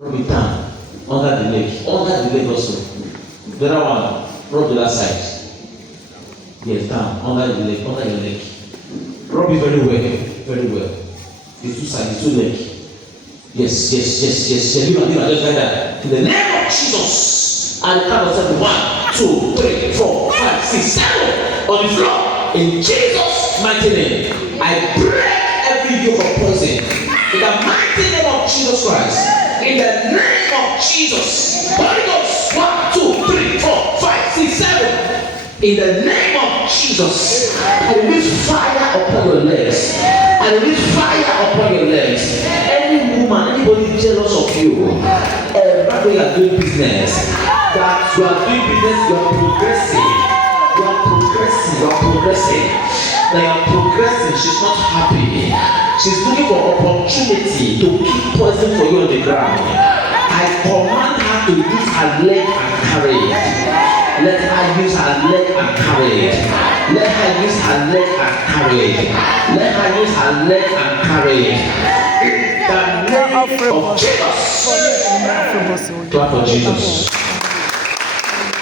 Rub it down under the leg also. The other one, rub the other side. Yes, down under the leg, under your leg. Rub it very well. The two sides, the two leg. Yes. You can just like that. In the name of Jesus. And count of 7. 1, 2, 3, 4, 5, 6, 7 on the floor. In Jesus' mighty name, I break every yoke of poison. In the mighty name of Jesus Christ. In the name of Jesus. Holy Ghost. 1, 2, 3, 4, 5, 6, 7. In the name of Jesus, I release fire upon your legs. I release fire upon your legs. Any woman, anybody jealous of you, that way you are doing business, that you are doing business, you are progressing. That you are progressing, she's not happy. She's looking for opportunity to keep poison for you on the ground. I command her to use her leg and carry it. Let her use her leg and carry it. Let her use her leg and carry it. Let her use her leg and carry it. In the name of Jesus. Clap for Jesus.